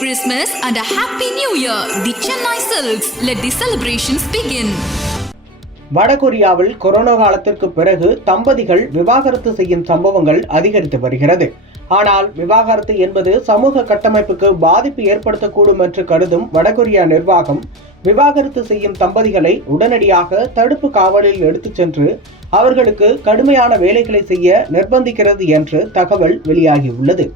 Christmas and a Happy New Year. The Chennai Silks. Let the celebrations begin. வடகொரியாவில் corona காலத்திற்கு பிறகு தம்பதிகள் விவாகரத்து செய்யும் சம்பவங்கள் அதிகரித்து வருகிறது. ஆனால் விவாகரத்து என்பது சமூக கட்டமைப்புக்கு பாதிப்பு ஏற்படுத்தக்கூடும் என்று கருதும் வடகொரியா நிர்வாகம் விவாகரத்து செய்யும் தம்பதிகளை உடனடியாக தடுப்பு காவலில் எடுத்துச் சென்று அவர்களுக்கு கடுமையான வேலைகளை செய்ய நிர்பந்திக்கிறது என்று தகவல் வெளியாகியுள்ளது.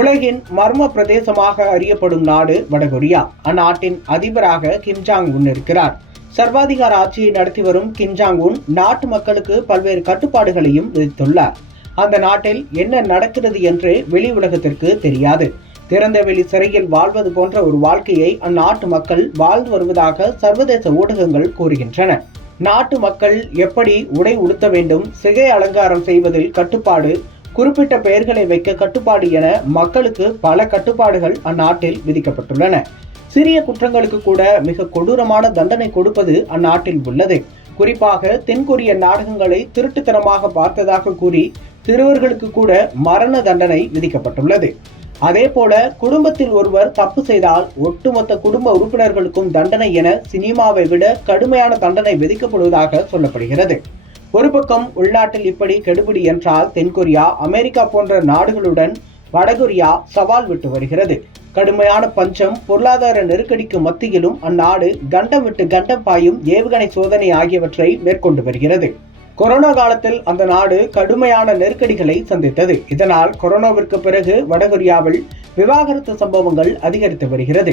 உலகின் மர்ம பிரதேசமாக அறியப்படும் நாடு வடகொரியா. அந்நாட்டின் அதிபராக கிம் ஜாங் உன் இருக்கிறார். சர்வாதிகார ஆட்சியை நடத்தி வரும் கிம் ஜாங் உன் நாட்டு மக்களுக்கு பல்வேறு கட்டுப்பாடுகளையும் விதித்துள்ளார். அந்த நாட்டில் என்ன நடக்கிறது என்று வெளி உலகத்திற்கு தெரியாது. திறந்தவெளி சிறையில் வாழ்வது போன்ற ஒரு வாழ்க்கையை அந்நாட்டு மக்கள் வாழ்ந்து வருவதாக சர்வதேச ஊடகங்கள் கூறுகின்றன. நாட்டு மக்கள் எப்படி உடை உடுத்த வேண்டும், சிகை அலங்காரம் செய்வதில் கட்டுப்பாடு, குறிப்பிட்ட பெயர்களை வைக்க கட்டுப்பாடு என மக்களுக்கு பல கட்டுப்பாடுகள் அந்நாட்டில் விதிக்கப்பட்டுள்ளன. சிறிய குற்றங்களுக்கு கூட மிக கொடூரமான தண்டனை கொடுப்பது அந்நாட்டில் உள்ளது. குறிப்பாக தென்கொரிய நாடகங்களை திருட்டுத்தனமாக பார்த்ததாக கூறி சிறுவர்களுக்கு கூட மரண தண்டனை விதிக்கப்பட்டுள்ளது. அதேபோல குடும்பத்தில் ஒருவர் தப்பு செய்தால் ஒட்டுமொத்த குடும்ப உறுப்பினர்களுக்கும் தண்டனை என சினிமாவை விட கடுமையான தண்டனை விதிக்கப்படுவதாக சொல்லப்படுகிறது. ஒரு பக்கம் உள்நாட்டில் இப்படி கெடுபிடி என்றால் தென்கொரியா, அமெரிக்கா போன்ற நாடுகளுடன் வடகொரியா சவால் விட்டு வருகிறது. கடுமையான பஞ்சம், பொருளாதார நெருக்கடிக்கு மத்தியிலும் அந்நாடு கண்டம் விட்டு கண்டம் பாயும் ஏவுகணை சோதனை ஆகியவற்றை மேற்கொண்டு வருகிறது. கொரோனா காலத்தில் அந்த நாடு கடுமையான நெருக்கடிகளை சந்தித்தது. இதனால் கொரோனாவிற்கு பிறகு வடகொரியாவில் விவாகரத்து சம்பவங்கள் அதிகரித்து வருகிறது.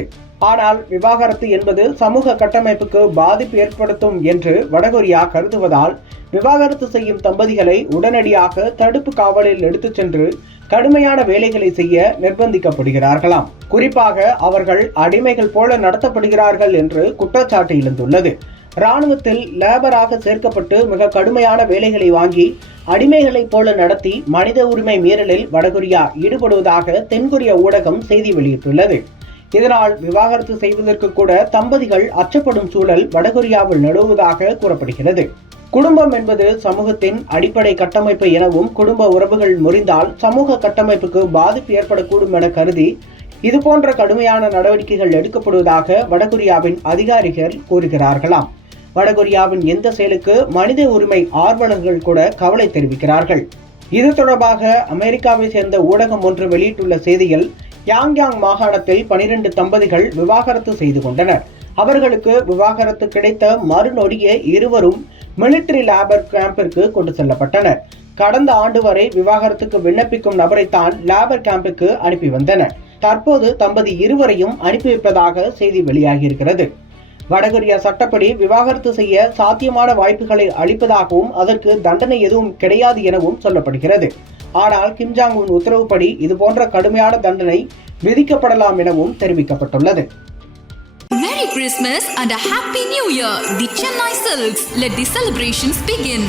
ஆனால் விவாகரத்து என்பது சமூக கட்டமைப்புக்கு பாதிப்பு ஏற்படுத்தும் என்று வடகொரியா கருதுவதால் விவாகரத்து செய்யும் தம்பதிகளை உடனடியாக தடுப்பு காவலில் எடுத்துச் சென்று கடுமையான வேலைகளை செய்ய நிர்பந்திக்கப்படுகிறார்களாம். குறிப்பாக அவர்கள் அடிமைகள் போல நடத்தப்படுகிறார்கள் என்று குற்றச்சாட்டு எழுந்துள்ளது. இராணுவத்தில் லேபராக சேர்க்கப்பட்டு மிக கடுமையான வேலைகளை வாங்கி அடிமைகளைப் போல நடத்தி மனித உரிமை மீறலில் வடகொரியா ஈடுபடுவதாக தென்கொரிய ஊடகம் செய்தி வெளியிட்டுள்ளது. இதனால் விவாகரத்து செய்வதற்கு கூட தம்பதிகள் அச்சப்படும் சூழல் வடகொரியாவில் நிலவுவதாக கூறப்படுகிறது. குடும்பம் என்பது சமூகத்தின் அடிப்படை கட்டமைப்பு எனவும் குடும்ப உறவுகள் முறிந்தால் சமூக கட்டமைப்புக்கு பாதிப்பு ஏற்படக்கூடும் என கருதி இதுபோன்ற கடுமையான நடவடிக்கைகள் எடுக்கப்படுவதாக வடகொரியாவின் அதிகாரிகள் கூறுகிறார்களாம். வடகொரியாவின் எந்த செயலுக்கு மனித உரிமை ஆர்வலர்கள் கூட கவலை தெரிவிக்கிறார்கள். இது தொடர்பாக அமெரிக்காவை சேர்ந்த ஊடகம் ஒன்று வெளியிட்டுள்ள செய்தியில், யாங்யாங் மாகாணத்தில் 12 தம்பதிகள் விவாகரத்து செய்து கொண்டனர். அவர்களுக்கு விவாகரத்து கிடைத்த மறுநொடியே இருவரும் மிலிட்டரி லேபர் கேம்பிற்கு கொண்டு செல்லப்பட்டனர். கடந்த ஆண்டு வரை விவாகரத்துக்கு விண்ணப்பிக்கும் நபரைத்தான் லேபர் கேம்புக்கு அனுப்பி வந்தனர். தற்போது தம்பதி இருவரையும் அனுப்பி வைப்பதாக செய்தி வெளியாகியிருக்கிறது. வடகொரியா சட்டப்படி விவாகரத்து செய்ய சாத்தியமான வாய்ப்புகளை அளிப்பதாகவும் அதற்கு தண்டனை எதுவும் கிடையாது எனவும் சொல்லப்படுகிறது. ஆனால் கிம் ஜாங் உன் உத்தரவுப்படி இதுபோன்ற கடுமையான தண்டனை விதிக்கப்படலாம் எனவும் தெரிவிக்கப்பட்டுள்ளது. Merry Christmas and a Happy New Year. The Chennai Silks. Let the celebrations begin.